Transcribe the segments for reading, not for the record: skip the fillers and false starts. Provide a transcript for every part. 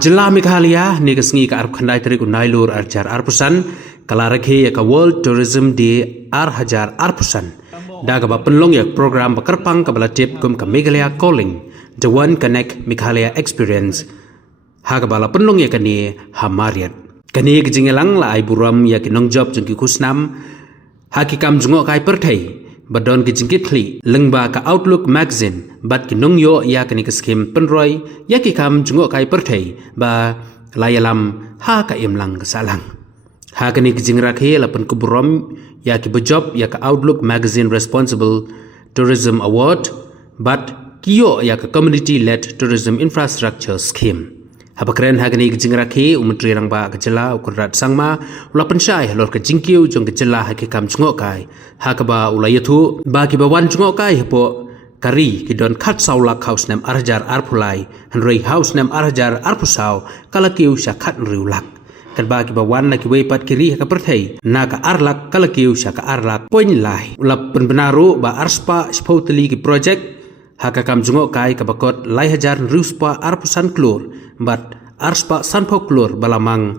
Jela Meghalaya negasngi ka arab khandai tarik unailur arjar arpusan kalarake ka World Tourism Day hajar arpusan daga ba penlong yak program bakarpang kabala tip kum ka Meghalaya calling the one connect Meghalaya experience haga bala penlong yak ni hamariat kani gijingelang la ai buram yak nong job jengki kusnam hakikam jngohkai pyrthei badon gijingkitli lengba ka Outlook magazine bat kinong yo ya kani skim penroy ya kikam jngohkai pyrthei ba layalam haka imlang kasalang haka ni gijingrakhe lapan kuburom ya ki bejob ya ka Outlook magazine responsible tourism award but kiyo ya ka community led tourism infrastructure scheme habakren hagani gijingrakhe umentri rangba kejela ukurat sangma ulapan syai lor ke jingkiu jong kejela hakikam jngohkai hakaba ulayathu bagi bawan jngohkai hepo kari kidon khat saulak house nem arjar arpulai hanrei house nem arjar arpusau kalakiu syakhat nriulak kan bagi bawan na kiwe pat kiri ka pyrthei naka arlak kalakiu syaka arlak poin lai ulap penbenaru ba arspa spoteli ki project hakakam jngohkai kabakot lai hajar nriuspa arpusan klur bat arspa sanpok klur balamang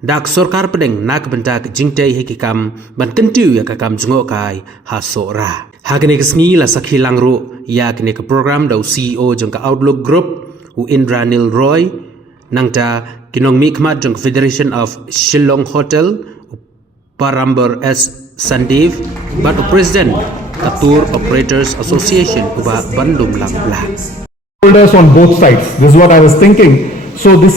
dak sorkar pedeng nak bentak jingtei hekikam ban kentiu ya kakam jngohkai hasora hagane kesngi la sakhi langru ya kene ke program dau CEO jong ka Outlook group u Indranil Roy nangta kinong mikmat jong Federation of Shillong Hotel Paramber S Sandev bat president ka Tour Operators Association uba Bandung Lapla Stakeholders on both sides. This is what I was thinking. So this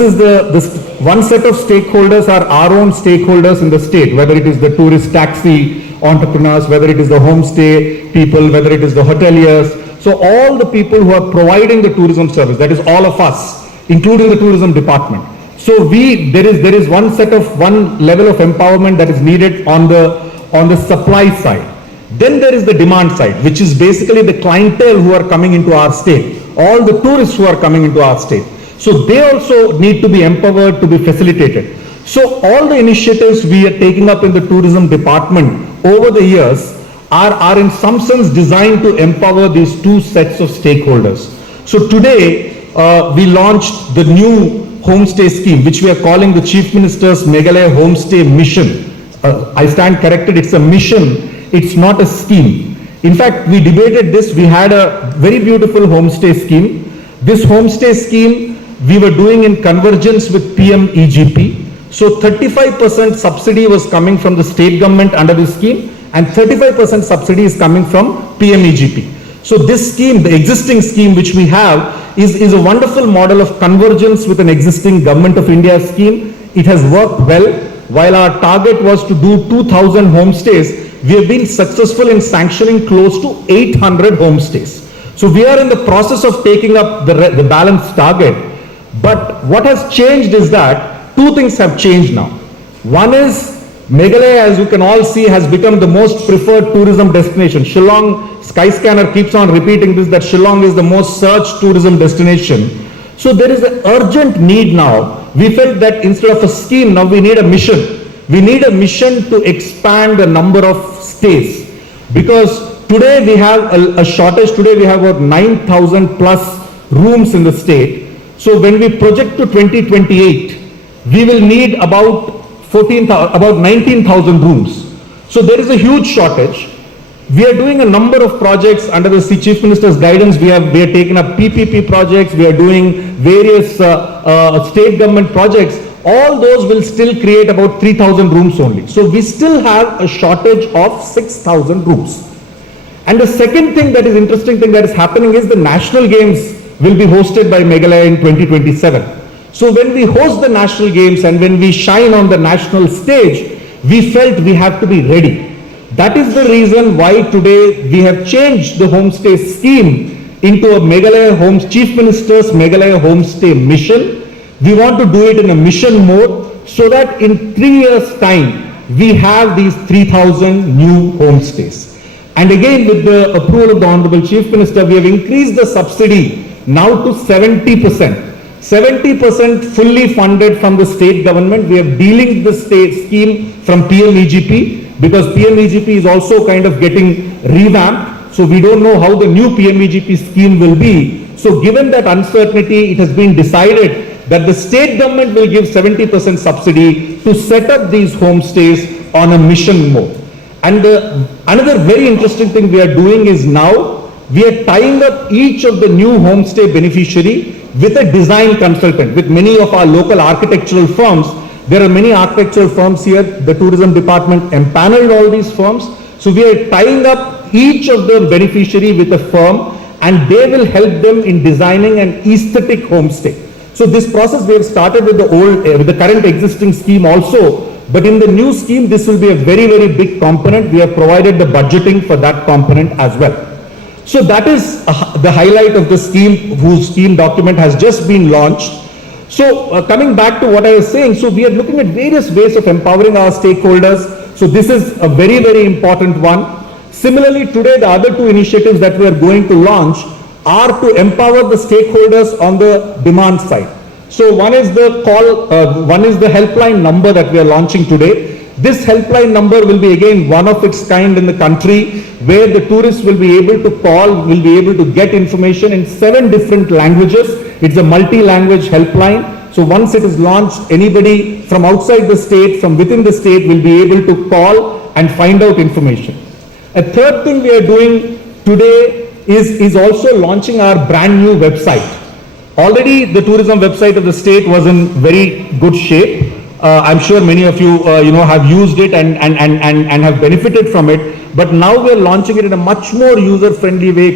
one set of stakeholders are our own stakeholders in the state, whether it is the tourist taxi entrepreneurs, whether it is the homestay people, whether it is the hoteliers. So all the people who are providing the tourism service, that is all of us, including the tourism department. So there is one level of empowerment that is needed on the supply side. Then there is the demand side, which is basically the clientele who are coming into our state. All the tourists who are coming into our state. So they also need to be empowered, to be facilitated. So all the initiatives we are taking up in the tourism department over the years are in some sense designed to empower these two sets of stakeholders. So today we launched the new homestay scheme, which we are calling the Chief Minister's Meghalaya Homestay Mission. I stand corrected, it's a mission, it's not a scheme. In fact, we debated this. We had a very beautiful homestay scheme. This homestay scheme we were doing in convergence with PM-EGP. So 35% subsidy was coming from the state government under this scheme and 35% subsidy is coming from PM-EGP. So this scheme, the existing scheme which we have is a wonderful model of convergence with an existing Government of India scheme. It has worked well. While our target was to do 2,000 homestays, we have been successful in sanctioning close to 800 homestays. So we are in the process of taking up the balanced target. But what has changed is that two things have changed now. One is Meghalaya, as you can all see, has become the most preferred tourism destination. Shillong, Skyscanner keeps on repeating this, that Shillong is the most searched tourism destination. So there is an urgent need now. We felt that instead of a scheme, now we need a mission. We need a mission to expand the number of stays, because today we have a shortage. Today we have about 9,000 plus rooms in the state. So when we project to 2028, we will need about 19,000 rooms. So there is a huge shortage. We are doing a number of projects under the Chief Minister's guidance. We are taking up PPP projects. We are doing various state government projects. All those will still create about 3,000 rooms only. So we still have a shortage of 6,000 rooms. And the second thing that is interesting thing that is happening is the national games will be hosted by Meghalaya in 2027. So when we host the national games and when we shine on the national stage, we felt we have to be ready. That is the reason why today we have changed the homestay scheme into a Meghalaya Chief Minister's Meghalaya Homestay Mission. We want to do it in a mission mode so that in 3 years' time, we have these 3,000 new homestays. And again, with the approval of the Honorable Chief Minister, we have increased the subsidy now to 70%. 70% fully funded from the state government. We have delinked the state scheme from PM-EGP because PM-EGP is also kind of getting revamped. So we don't know how the new PM-EGP scheme will be. So given that uncertainty, it has been decided that the state government will give 70% subsidy to set up these homestays on a mission mode. And another very interesting thing we are doing is now we are tying up each of the new homestay beneficiary with a design consultant, with many of our local architectural firms. There are many architectural firms here. The tourism department empaneled all these firms. So we are tying up each of the beneficiary with a firm, and they will help them in designing an aesthetic homestay. So this process we have started with the current existing scheme also, but in the new scheme this will be a very, very big component. We have provided the budgeting for that component as well. So that is the highlight of the scheme, whose scheme document has just been launched. So coming back to what I was saying, so we are looking at various ways of empowering our stakeholders. So this is a very, very important one. Similarly, today the other two initiatives that we are going to launch are to empower the stakeholders on the demand side. So one is the helpline number that we are launching today. This helpline number will be again one of its kind in the country, where the tourists will be able to call, will be able to get information in 7 different languages. It's a multi-language helpline. So once it is launched, anybody from outside the state, from within the state will be able to call and find out information. A third thing we are doing today is also launching our brand new website. Already the tourism website of the state was in very good shape. I'm sure many of you, have used it and have benefited from it. But now we're launching it in a much more user-friendly way,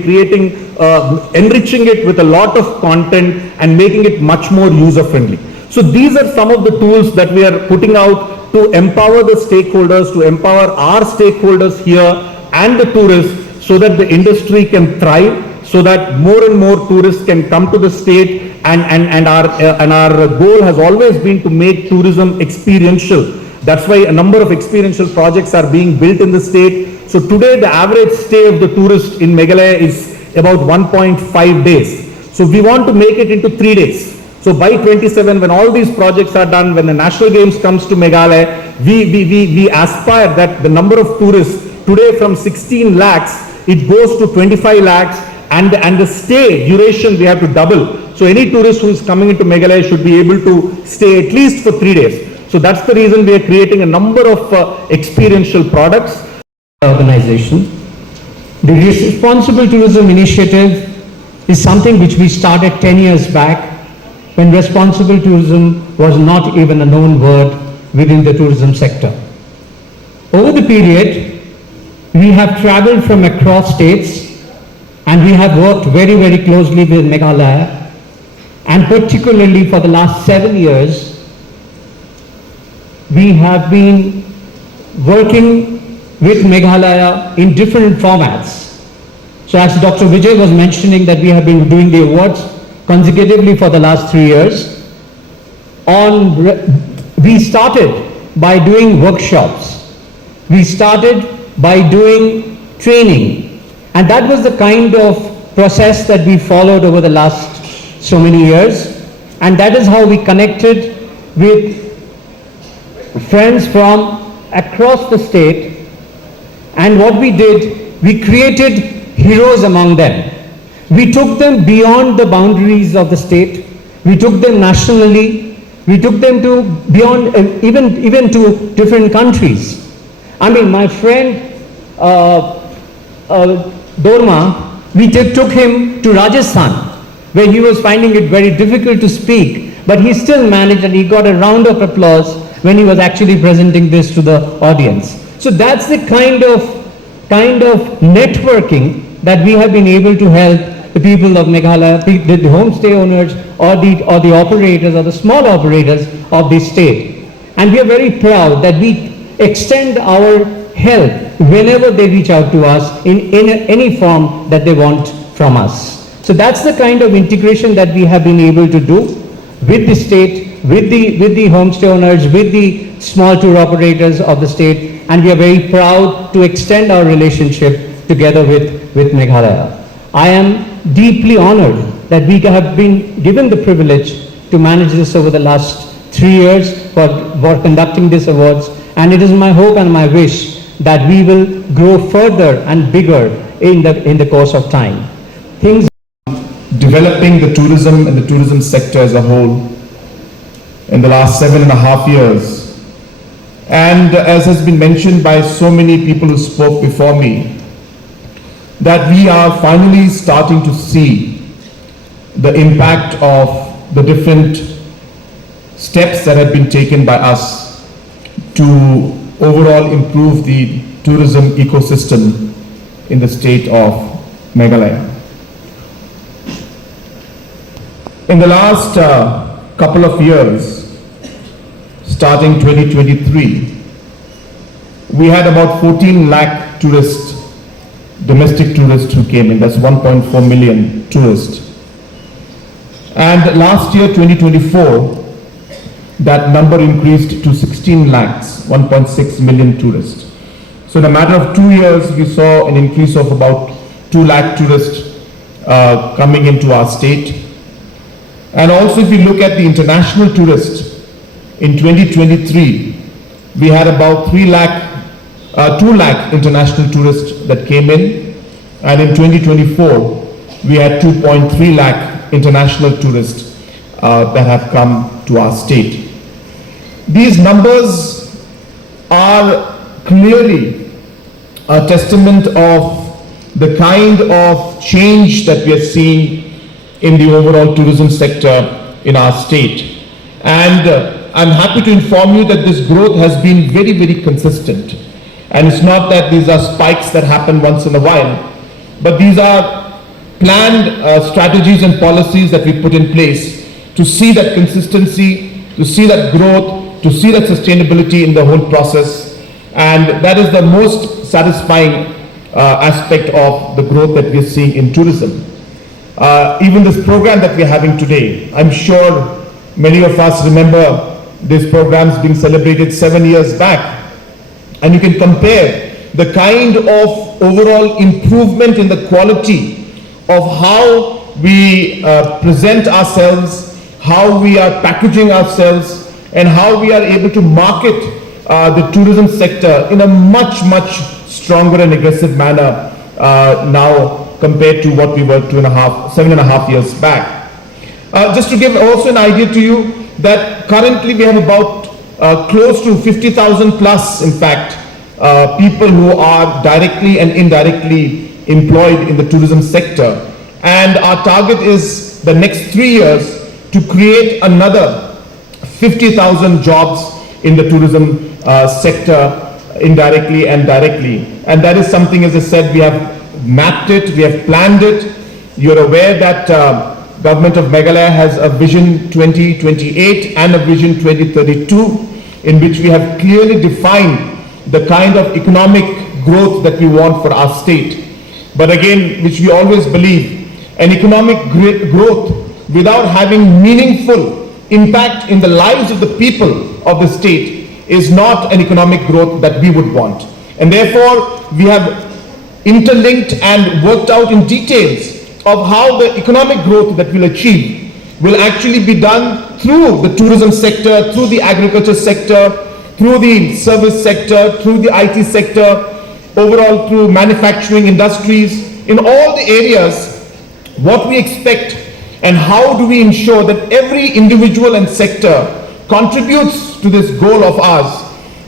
enriching it with a lot of content and making it much more user-friendly. So these are some of the tools that we are putting out to empower the stakeholders, to empower our stakeholders here and the tourists, so that the industry can thrive, so that more and more tourists can come to the state, and our goal has always been to make tourism experiential. That's why a number of experiential projects are being built in the state. So today the average stay of the tourist in Meghalaya is about 1.5 days. So we want to make it into 3 days. So by 27, when all these projects are done, when the National Games comes to Meghalaya, we aspire that the number of tourists today from 16 lakhs, it goes to 25 lakhs, and the stay duration we have to double. So any tourist who is coming into Meghalaya should be able to stay at least for 3 days. So that's the reason we are creating a number of experiential products. Organization. The Responsible Tourism Initiative is something which we started 10 years back, when responsible tourism was not even a known word within the tourism sector. Over the period, we have traveled from across states, and we have worked very, very closely with Meghalaya, and particularly for the last 7 years, we have been working with Meghalaya in different formats. So as Dr. Vijay was mentioning, that we have been doing the awards consecutively for the last 3 years. We started by doing workshops. We started by doing training. And that was the kind of process that we followed over the last so many years. And that is how we connected with friends from across the state. And what we did, we created heroes among them. We took them beyond the boundaries of the state. We took them nationally. We took them to beyond, even to different countries. I mean, my friend Dorma, we took him to Rajasthan, where he was finding it very difficult to speak, but he still managed, and he got a round of applause when he was actually presenting this to the audience. So that's the kind of networking that we have been able to help the people of Meghalaya, the homestay owners, or the operators, or the small operators of the state. And we are very proud that we extend our help whenever they reach out to us in any form that they want from us. So that's the kind of integration that we have been able to do with the state, with the homestay owners, with the small tour operators of the state, and we are very proud to extend our relationship together with Meghalaya. I am deeply honored that we have been given the privilege to manage this over the last 3 years for conducting these awards, and it is my hope and my wish that we will grow further and bigger in the course of time. Developing the tourism and the tourism sector as a whole in the last 7.5 years. And as has been mentioned by so many people who spoke before me, that we are finally starting to see the impact of the different steps that have been taken by us to overall improve the tourism ecosystem in the state of Meghalaya. In the last couple of years, starting 2023, we had about 14 lakh tourists, domestic tourists who came in. That's 1.4 million tourists. And last year, 2024, that number increased to 16 lakhs, 1.6 million tourists. So in a matter of 2 years, we saw an increase of about 2 lakh tourists coming into our state. And also if you look at the international tourists, in 2023, we had about 2 lakh international tourists that came in. And in 2024, we had 2.3 lakh international tourists that have come to our state. These numbers are clearly a testament of the kind of change that we are seeing in the overall tourism sector in our state. And I'm happy to inform you that this growth has been very, very consistent. And it's not that these are spikes that happen once in a while, but these are planned strategies and policies that we put in place to see that consistency, to see that growth, to see that sustainability in the whole process. And that is the most satisfying aspect of the growth that we are seeing in tourism. Even this program that we are having today, I'm sure many of us remember these programs being celebrated 7 years back. And you can compare the kind of overall improvement in the quality of how we present ourselves, how we are packaging ourselves, and how we are able to market the tourism sector in a much, much stronger and aggressive manner now compared to what we were 7.5 years back. Just to give also an idea to you that currently we have about close to 50,000 plus, in fact, people who are directly and indirectly employed in the tourism sector. And our target is the next 3 years to create another 50,000 jobs in the tourism sector, indirectly and directly. And that is something, as I said, we have mapped it, we have planned it. You're aware that Government of Meghalaya has a Vision 2028 and a Vision 2032, in which we have clearly defined the kind of economic growth that we want for our state. But again, which we always believe, an economic growth without having meaningful impact in the lives of the people of the state is not an economic growth that we would want. And therefore, we have interlinked and worked out in details of how the economic growth that we'll achieve will actually be done through the tourism sector, through the agriculture sector, through the service sector, through the IT sector, overall through manufacturing industries. In all the areas, what we expect and how do we ensure that every individual and sector contributes to this goal of ours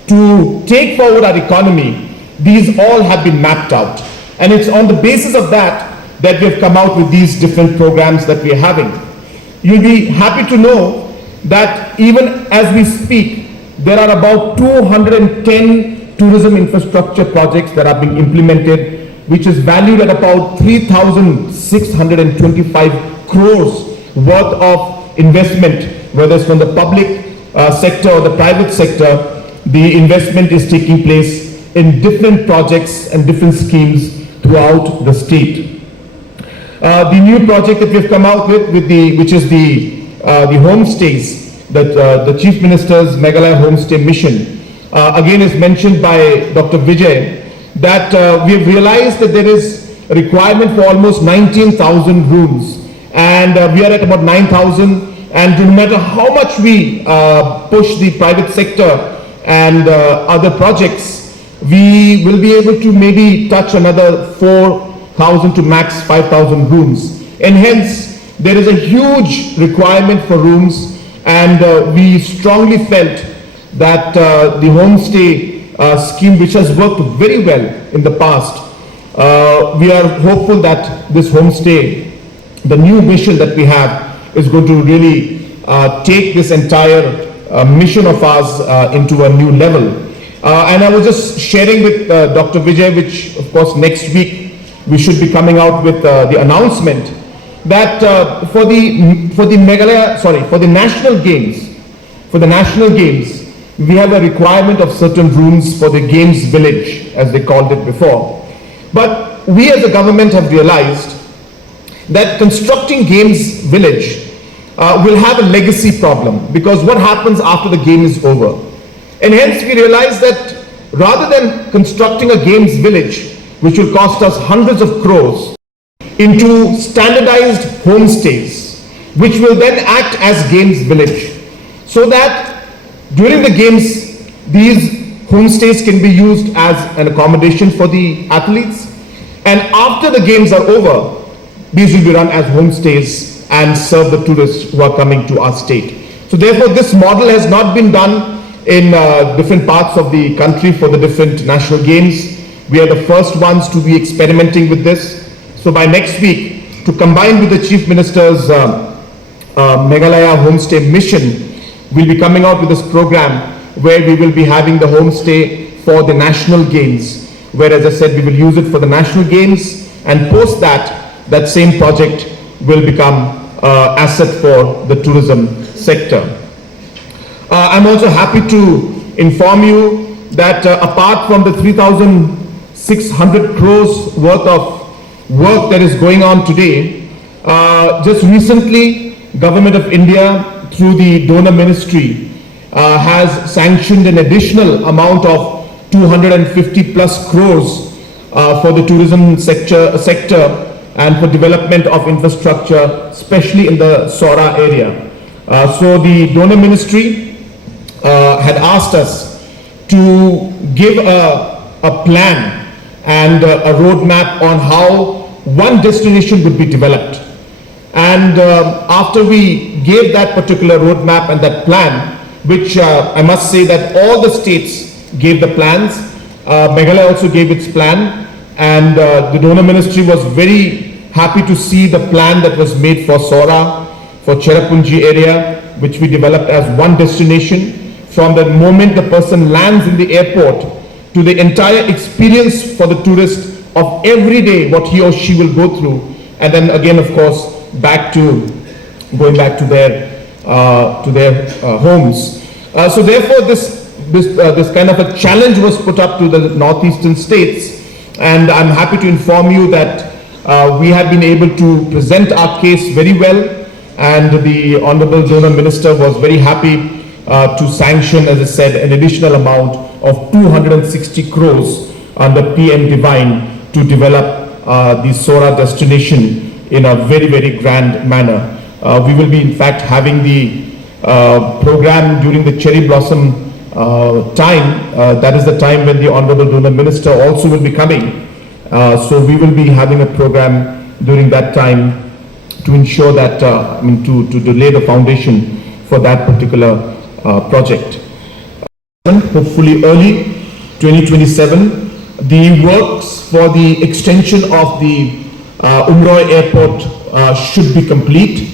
to take forward our economy, these all have been mapped out. And it's on the basis of that that we have come out with these different programs that we are having. You'll be happy to know that even as we speak, there are about 210 tourism infrastructure projects that are being implemented, which is valued at about 3,625 crores worth of investment, whether it's from the public sector or the private sector. The investment is taking place in different projects and different schemes throughout the state. The new project that we've come out with which is the homestays, that the Chief Minister's Meghalaya Homestay Mission, again is mentioned by Dr. Vijay, that we have realized that there is a requirement for almost 19,000 rooms, and we are at about 9,000, and no matter how much we push the private sector and other projects, we will be able to maybe touch another 4,000 to max 5,000 rooms. And hence, there is a huge requirement for rooms, And we strongly felt that the homestay scheme, which has worked very well in the past, we are hopeful that this homestay, the new mission that we have, is going to really take this entire mission of ours into a new level. And I was just sharing with Dr. Vijay, which of course next week we should be coming out with the announcement that for the national games, we have a requirement of certain rooms for the games village, as they called it before. But we as a government have realized that constructing games village will have a legacy problem, because what happens after the game is over? And hence we realized that rather than constructing a games village, which will cost us hundreds of crores, into standardized homestays, which will then act as games village, so that during the games, these homestays can be used as an accommodation for the athletes, and after the games are over, these will be run as homestays and serve the tourists who are coming to our state. So therefore, this model has not been done in different parts of the country for the different national games. We are the first ones to be experimenting with this. So by next week, to combine with the Chief Minister's Meghalaya Homestay Mission, we'll be coming out with this program where we will be having the homestay for the national games, where, as I said, we will use it for the national games, and post that same project will become asset for the tourism sector. I'm also happy to inform you that apart from the 3,600 crores worth of work that is going on today, just recently, Government of India through the donor ministry has sanctioned an additional amount of 250 plus crores for the tourism sector and for development of infrastructure, especially in the Sora area. So the donor ministry had asked us to give a plan and a roadmap on how one destination would be developed. And after we gave that particular roadmap and that plan, which I must say that all the states gave the plans, Meghalaya also gave its plan, and the donor ministry was very happy to see the plan that was made for Sora, for Cherrapunji area, which we developed as one destination. From the moment the person lands in the airport to the entire experience for the tourist of every day, what he or she will go through, and then again, of course, going back to their homes. So therefore, this kind of a challenge was put up to the northeastern states, and I'm happy to inform you that we have been able to present our case very well, and the Honorable Donor Minister was very happy to sanction, as I said, an additional amount of 260 crores under PM Divine to develop the Sora destination in a very, very grand manner. We will be in fact having the program during the cherry blossom time. That is the time when the Honorable Donor Minister also will be coming. So we will be having a program during that time to ensure that, to lay the foundation for that particular project. Hopefully early 2027, the works for the extension of the Umroi airport should be complete,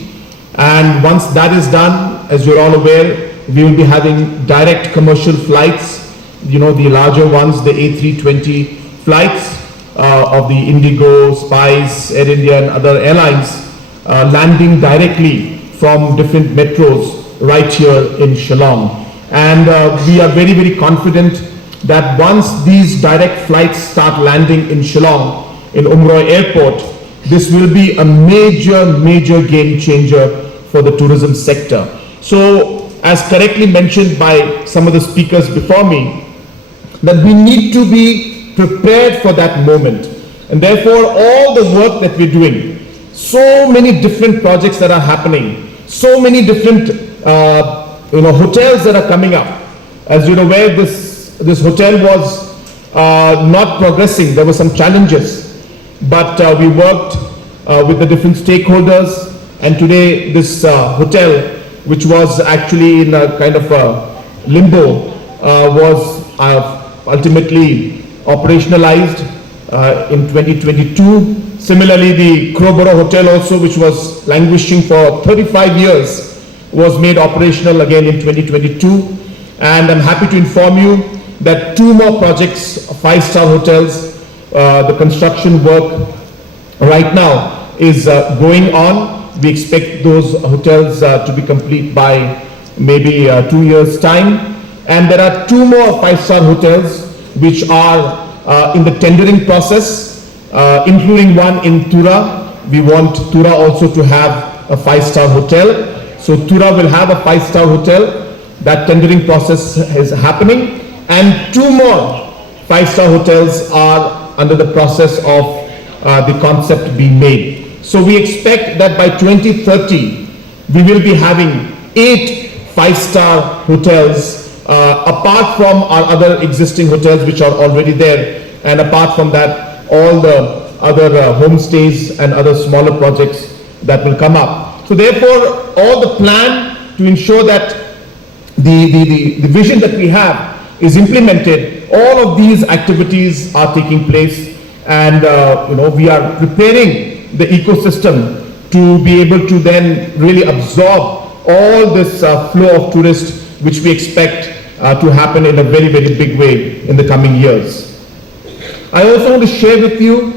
and once that is done, as you're all aware, we will be having direct commercial flights, the larger ones, the A320 flights of the Indigo, Spice, Air India and other airlines landing directly from different metros right here in Shillong. And we are very, very confident that once these direct flights start landing in Shillong, in Umroi airport, this will be a major, major game changer for the tourism sector. So, as correctly mentioned by some of the speakers before me, that we need to be prepared for that moment. And therefore, all the work that we're doing, so many different projects that are happening, so many different hotels that are coming up. As you're aware, this hotel was not progressing. There were some challenges, but we worked with the different stakeholders, and today this hotel which was actually in a kind of a limbo, was ultimately operationalized in 2022. Similarly, the Crowborough Hotel also, which was languishing for 35 years, was made operational again in 2022. And I'm happy to inform you that 2 more projects, 5-star hotels, the construction work right now is going on. We expect those hotels to be complete by maybe 2 years' time. And there are 2 more 5-star hotels which are in the tendering process, including one in Tura. We want Tura also to have a 5-star hotel. So Tura will have a 5-star hotel. That tendering process is happening. And 2 more 5-star hotels are under the process of the concept being made. So we expect that by 2030, we will be having 8 5-star hotels, apart from our other existing hotels which are already there, and apart from that, all the other homestays and other smaller projects that will come up. So therefore, all the plan to ensure that the vision that we have is implemented, all of these activities are taking place, and we are preparing the ecosystem to be able to then really absorb all this flow of tourists, which we expect to happen in a very, very big way in the coming years. I also want to share with you